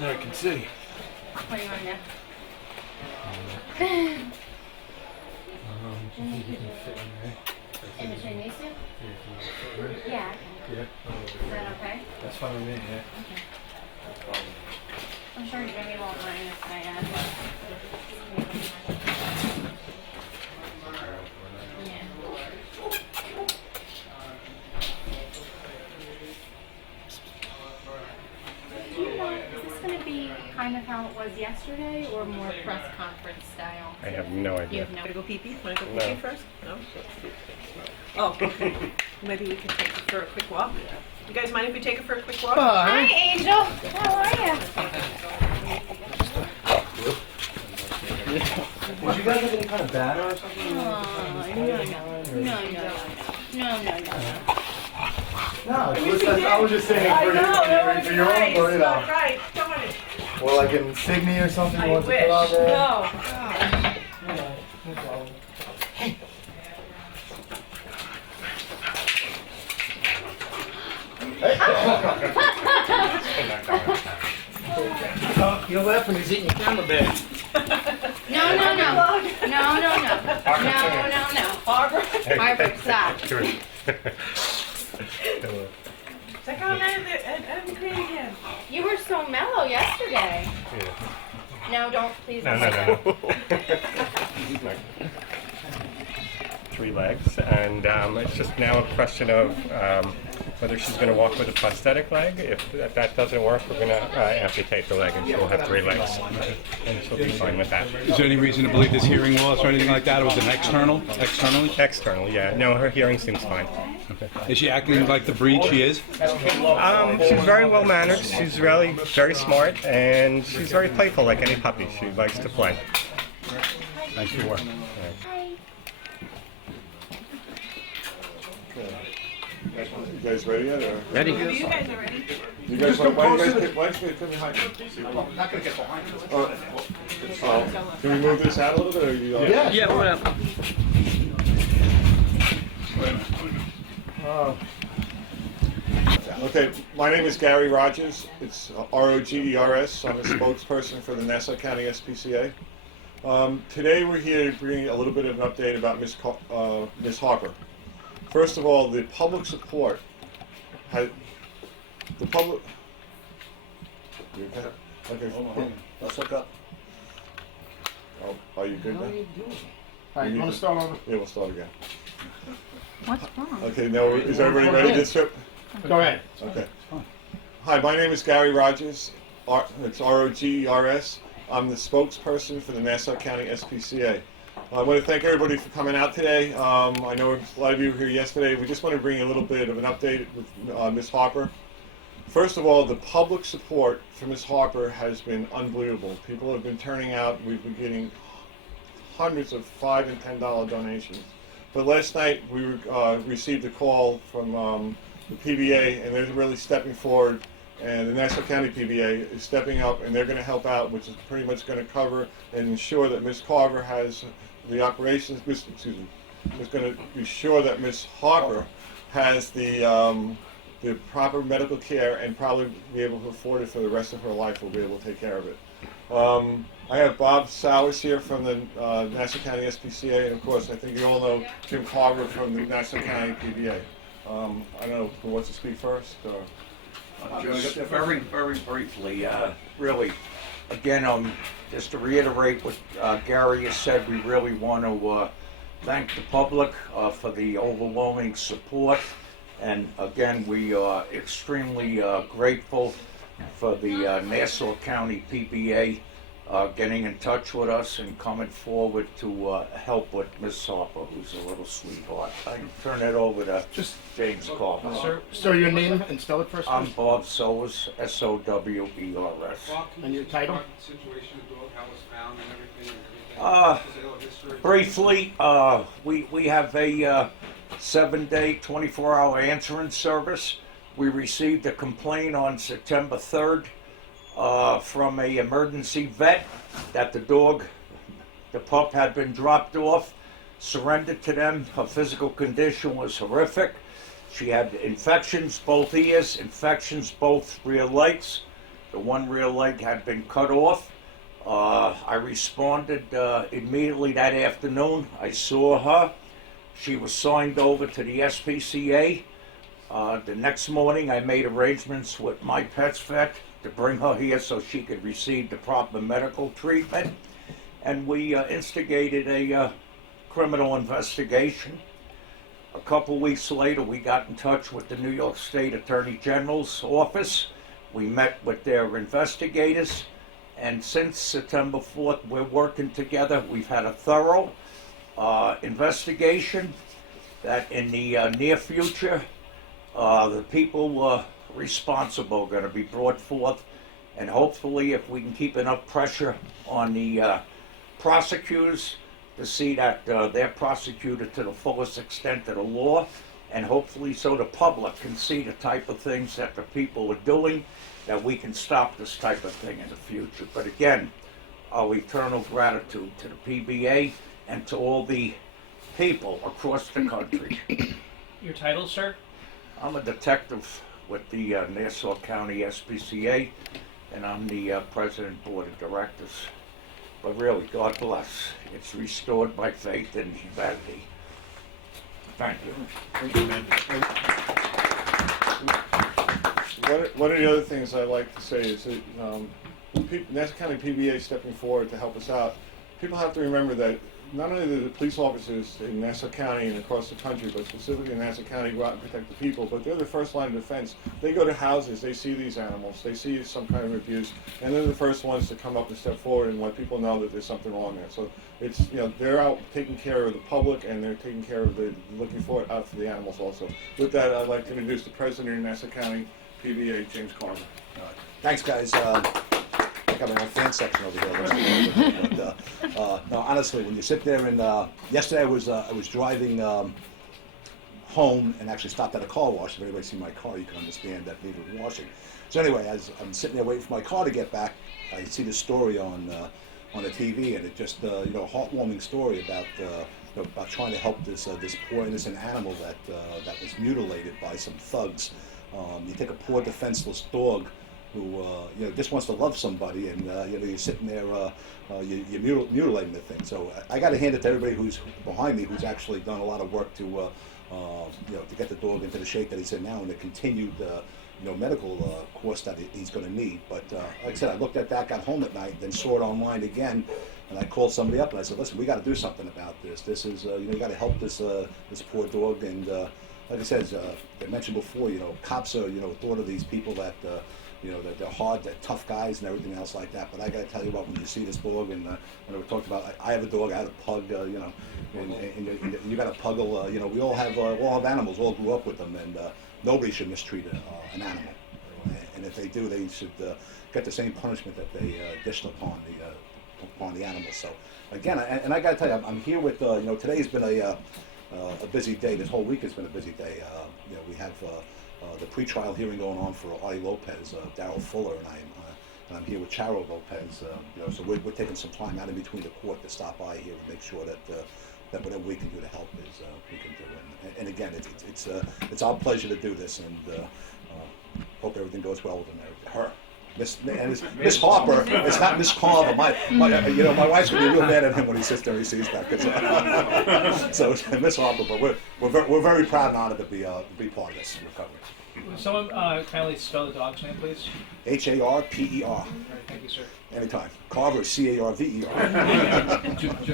Now I can see. What do you want to know? You think you can fit in there? In between these two? Yeah, can you fit in there? Yeah. Yeah. Is that okay? That's fine with me, yeah. I'm sure Jimmy won't mind if I add. Do you know, is this going to be kind of how it was yesterday or more press conference style? I have no You idea. have no. Want to go pee-pee? Want to go No. pee-pee first? No? Oh, okay. Maybe we can take it for a quick walk. You guys mind if we take it for a quick walk? Hi, Angel. How are you? Did you guys have any kind of banner or something? No. No, I was just saying for your own, or, you know, Right, come on in. or like an insignia or something you I want to wish. put on there. No. No problem. You're laughing, he's eating your camera bag. No. Barbara. Barbara, stop. Check out Ed Green again. You were so mellow yesterday. No, don't please. No. Three legs, and it's just now a question of whether she's going to walk with a prosthetic leg. If that doesn't work, we're going to amputate the leg, and she'll have three legs, and she'll be fine with that. Is there any reason to believe there's hearing loss or anything like that? It was an externally? External, yeah. No, her hearing seems fine. Okay. Is she acting like the breed she is? She's very well mannered. She's really very smart, and she's very playful, like any puppy. She likes to play. Thanks for your work. You guys ready yet? Or? Ready? You guys are ready? You guys want, why do you guys why don't you come behind me? I'm not gonna get behind you. Can we move this out a little bit? Or you, Yeah, we're up. Okay, my name is Gary Rogers. It's Rogers. I'm a spokesperson for the Nassau County SPCA. Today we're here to bring a little bit of an update about Miss Harper. First of all, the public support has the public. You okay? Okay. Let's look up. Oh, are you good now? Alright, you wanna start on? Yeah, we'll start again. What's wrong? Okay, now is everybody ready to trip? Go ahead. Okay. Hi, my name is Gary Rogers. It's Rogers. I'm the spokesperson for the Nassau County SPCA. I want to thank everybody for coming out today. I know a lot of you were here yesterday. We just want to bring a little bit of an update with Ms. Harper. First of all, the public support for Ms. Harper has been unbelievable. People have been turning out. We've been getting hundreds of $5 and $10 donations. But last night we received a call from the PBA, and they're really stepping forward. And the Nassau County PBA is stepping up, and they're going to help out, which is pretty much going to cover and ensure that Ms. Carver has the operations. Is going to be sure that Ms. Harper has the proper medical care and probably be able to afford it for the rest of her life. Will be able to take care of it. I have Bob Sowers here from the Nassau County SPCA, and of course, I think you all know Jim Carver from the Nassau County PBA. I don't know who wants to speak first. Just very briefly, really, again, just to reiterate what Gary has said, we really want to thank the public for the overwhelming support. And again, we are extremely grateful for the Nassau County PBA getting in touch with us and coming forward to help with Miss Harper, who's a little sweetheart. I can turn it over to James Carver. Sir, your name and spell it first, I'm please. Bob Sowers, Sowers. And your title? Briefly, we have a 7-day, 24-hour answering service. We received a complaint on September 3rd from a emergency vet that the pup had been dropped off, surrendered to them. Her physical condition was horrific. She had infections, both ears, infections, both rear legs. The one rear leg had been cut off. I responded immediately that afternoon. I saw her. She was signed over to the SPCA. The next morning, I made arrangements with My Pets Vet to bring her here so she could receive the proper medical treatment. And we instigated a criminal investigation. A couple weeks later, we got in touch with the New York State Attorney General's office. We met with their investigators. And since September 4th, we're working together. We've had a thorough investigation that in the near future, the people responsible are going to be brought forth, and hopefully if we can keep enough pressure on the prosecutors to see that they're prosecuted to the fullest extent of the law, and hopefully so the public can see the type of things that the people are doing, that we can stop this type of thing in the future. But again, our eternal gratitude to the PBA and to all the people across the country. Your title, sir? I'm a detective with the Nassau County SPCA, and I'm the president board of directors. But really, God bless. It's restored by faith in humanity. Thank you. One of the other things I like to say is that Nassau County PBA stepping forward to help us out. People have to remember that not only do the police officers in Nassau County and across the country, but specifically in Nassau County, go out and protect the people, but they're the first line of defense. They go to houses, they see these animals, they see some kind of abuse, and they're the first ones to come up and step forward and let people know that there's something wrong there. So it's, they're out taking care of the public, and they're taking care of looking out for the animals also. With that, I'd like to introduce the president of Nassau County PBA, James Carver. Thanks, guys. I got my own fan section over here. But, no, honestly, when you sit there and yesterday I was driving home and actually stopped at a car wash. If anybody seen my car, you can understand that needed washing. So anyway, as I'm sitting there waiting for my car to get back, I see this story on the TV, and it just a heartwarming story about about trying to help this poor innocent animal that was mutilated by some thugs. You take a poor defenseless dog who just wants to love somebody, and you're sitting there, you're mutilating the thing. So I got to hand it to everybody who's behind me, who's actually done a lot of work to get the dog into the shape that he's in now, and the continued medical course that he's going to need. But like I said, I looked at that, got home at night, then saw it online again, and I called somebody up and I said, listen, we got to do something about this. This is you got to help this poor dog. And like I said, as I mentioned before, cops are thought of these people that that they're hard, they're tough guys and everything else like that. But I got to tell you what, when you see this dog, and we talked about, I have a dog, I had a pug, and you got a puggle, we all have animals, all grew up with them, and nobody should mistreat an animal. And if they do, they should get the same punishment that they dished upon the animals. So again, and I got to tell you, I'm here with today's been a busy day. This whole week has been a busy day. We have the pretrial hearing going on for Artie Lopez, Darrell Fuller, and I'm here with Charo Lopez. So we're taking some time out in between the court to stop by here and make sure that whatever we can do to help is we can do. And again, it's our pleasure to do this, and hope everything goes well with her. Miss Harper, it's not Miss Carver. My wife's gonna be real mad at him when he sits there and he sees that. Cause, so Miss Harper, but we're very proud and honored to be part of this recovery. Will someone kindly spell the dog's name, please? Harper. Thank you, sir. Anytime. Carver, Carver. Jim,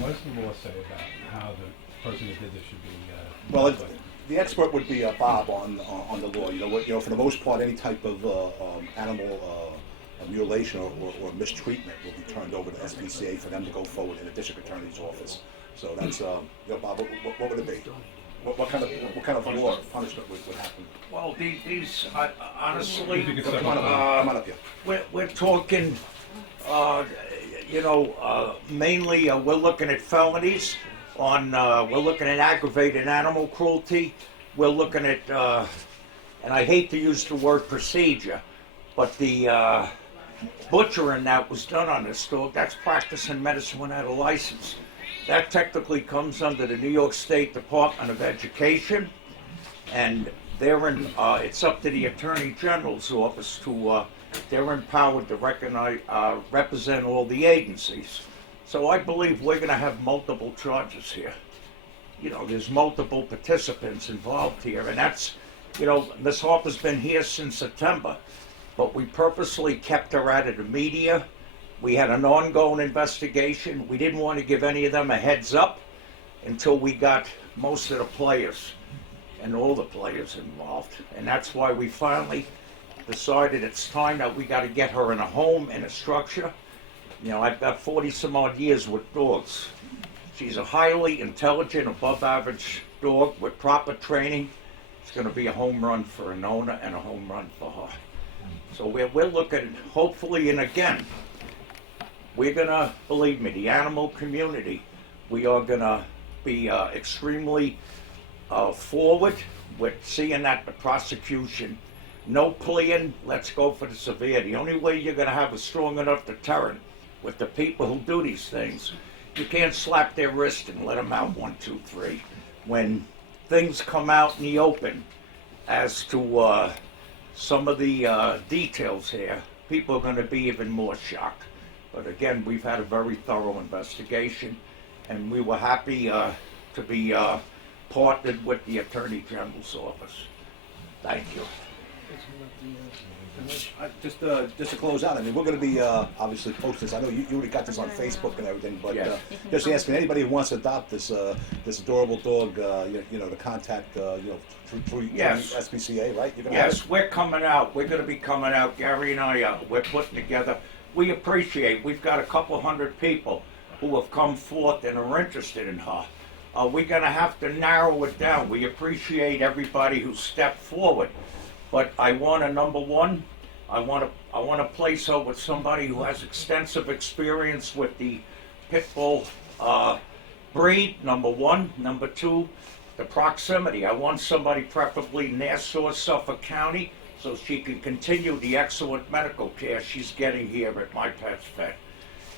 what does the law say about how the person who did this should be? Well, the expert would be Bob on the law. For the most part, any type of animal mutilation or mistreatment will be turned over to SPCA for them to go forward in the district attorney's office. So that's Bob. What would it be? What kind of law punishment would happen? Well, these honestly, Come on up here. we're talking, mainly we're looking at felonies. We're looking at aggravated animal cruelty. We're looking at, and I hate to use the word procedure, but the butchering that was done on this dog, that's practicing medicine without a license. That technically comes under the New York State Department of Education, and it's up to the Attorney General's office to they're empowered to represent all the agencies. So I believe we're gonna have multiple charges here. You know, there's multiple participants involved here, and that's, you know, Ms. Harper's been here since September, but we purposely kept her out of the media. We had an ongoing investigation. We didn't want to give any of them a heads up until we got most of the players and all the players involved. And that's why we finally decided it's time that we got to get her in a home, in a structure. You know, I've got 40 some odd years with dogs. She's a highly intelligent, above average dog with proper training. It's going to be a home run for an owner and a home run for her. So we're looking, hopefully, and again, we're going to, believe me, the animal community, we are going to be extremely forward with seeing that the prosecution, no pleading, let's go for the severe. The only way you're going to have a strong enough deterrent with the people who do these things, you can't slap their wrist and let them out 1, 2, 3. When things come out in the open as to some of the details here, people are going to be even more shocked. But again, we've had a very thorough investigation, and we were happy to be partnered with the Attorney General's office. Thank you. Just to close out, I mean, we're going to be obviously posting this. I know you already got this on Facebook and everything, but Yes. just asking anybody who wants to adopt this this adorable dog, you know, to contact through Yes. SPCA, right? You're gonna Yes, we're coming out. We're going to be coming out. Gary and I, we're putting together. We appreciate, we've got a couple hundred people who have come forth and are interested in her. We're going to have to narrow it down. We appreciate everybody who stepped forward. But I want to, number one, I want to place her with somebody who has extensive experience with the pit bull breed, number one. Number two, the proximity. I want somebody preferably Nassau, Suffolk County, so she can continue the excellent medical care she's getting here at My Pets Vet.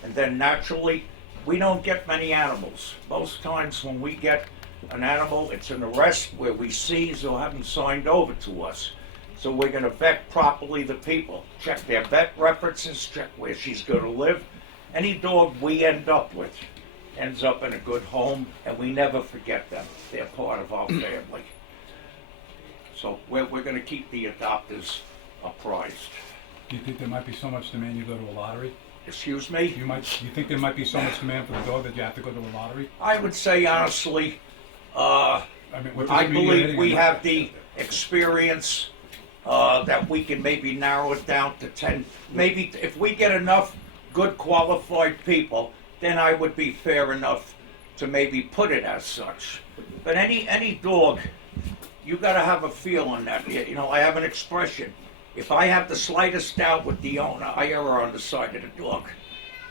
And then naturally, we don't get many animals. Most times when we get an animal, it's an arrest where we seize or have them signed over to us. So we're going to vet properly the people, check their vet references, check where she's going to live. Any dog we end up with ends up in a good home, and we never forget them. They're part of our family. So we're going to keep the adopters apprised. Do you think there might be so much demand you go to a lottery? Excuse me? You think there might be so much demand for the dog that you have to go to a lottery? I would say honestly, I mean, what does I it mean you're believe hitting we a- have the experience that we can maybe narrow it down to 10. Maybe if we get enough good qualified people, then I would be fair enough to maybe put it as such. But any dog, you got to have a feel on that. You know, I have an expression. If I have the slightest doubt with the owner, I err on the side of the dog.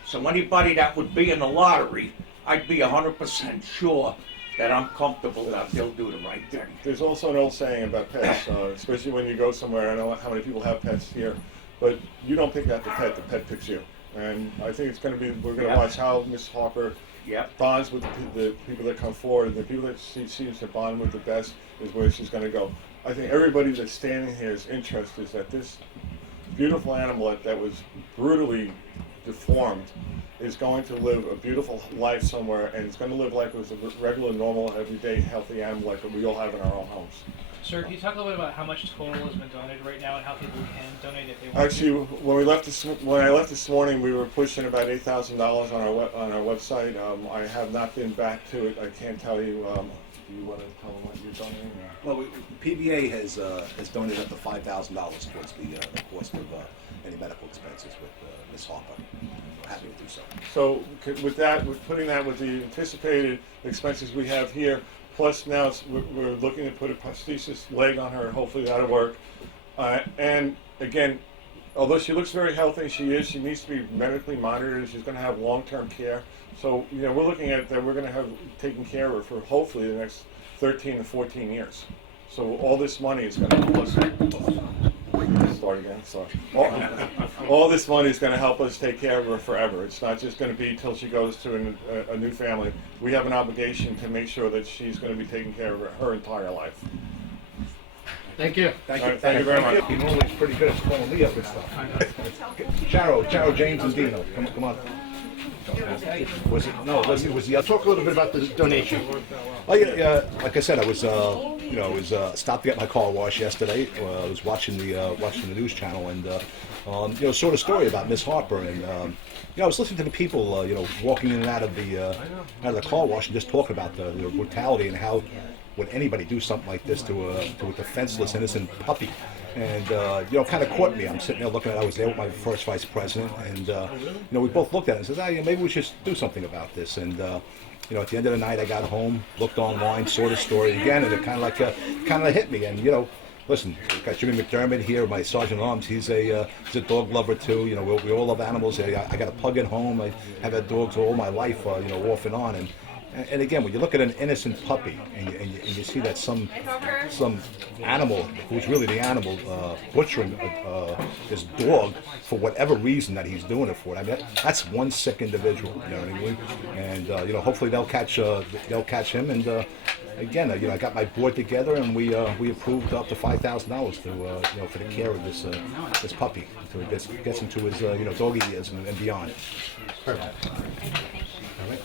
So anybody that would be in the lottery, I'd be 100% sure that I'm comfortable that they'll do the right thing. There's also an old saying about pets, especially when you go somewhere. I don't know how many people have pets here, but you don't pick out the pet picks you. And I think it's going to be, we're going to Yep. watch how Ms. Harper Yep. bonds with the people that come forward, and the people that she seems to bond with the best is where she's going to go. I think everybody that's standing here's interest is that this beautiful animal that was brutally deformed is going to live a beautiful life somewhere, and it's going to live like it was a regular, normal, everyday, healthy animal like we all have in our own homes. Sir, can you talk a little bit about how much total has been donated right now and how people can donate if they want Actually, when I left this morning, we were pushing about $8,000 on our website. I have not been back to it. I can't tell you. Do you want to tell them what you're donating? Well, PBA has donated up to $5,000 towards the cost of any medical expenses with Ms. Harper. We're happy to do so. So with that, with putting that with the anticipated expenses we have here, plus now we're looking to put a prosthesis leg on her. Hopefully that'll work. And again, although she looks very healthy, she needs to be medically monitored. She's going to have long-term care. So we're looking at that. We're going to have taken care of her for hopefully the next 13 to 14 years. So all this money is going to help us. Start again. Sorry. All this money is going to help us take care of her forever. It's not just going to be till she goes to a new family. We have an obligation to make sure that she's going to be taken care of her entire life. Thank you. Thank All you. right, thank you very much. He normally is pretty good at calling me up and stuff. Charo, James, and Dino. Come on. Was it? No, it was the. Talk a little bit about the donation. Oh yeah, like I said, I was, stopped to get my car washed yesterday. I was watching the news channel, and saw the story about Miss Harper, and I was listening to the people, walking in and out of the car wash, and just talking about the brutality and how would anybody do something like this to a defenseless, innocent puppy. And kind of caught me. I'm sitting there looking at it. I was there with my first vice president, and we both looked at it and said, maybe we should do something about this. And at the end of the night, I got home, looked online, saw the story again, and it kind of hit me. And listen, I've got Jimmy McDermott here, my sergeant at arms. He's a dog lover too. We all love animals. I got a pug at home. I have had dogs all my life, off and on. And again, when you look at an innocent puppy and you see that some animal, who's really the animal, butchering this dog for whatever reason that he's doing it for, I mean, that's one sick individual. You know what I mean? And hopefully they'll catch him. And again, I got my board together and we approved up to $5,000 to for the care of this puppy until he gets into his doggy years and beyond. Perfect. Thank you. All right.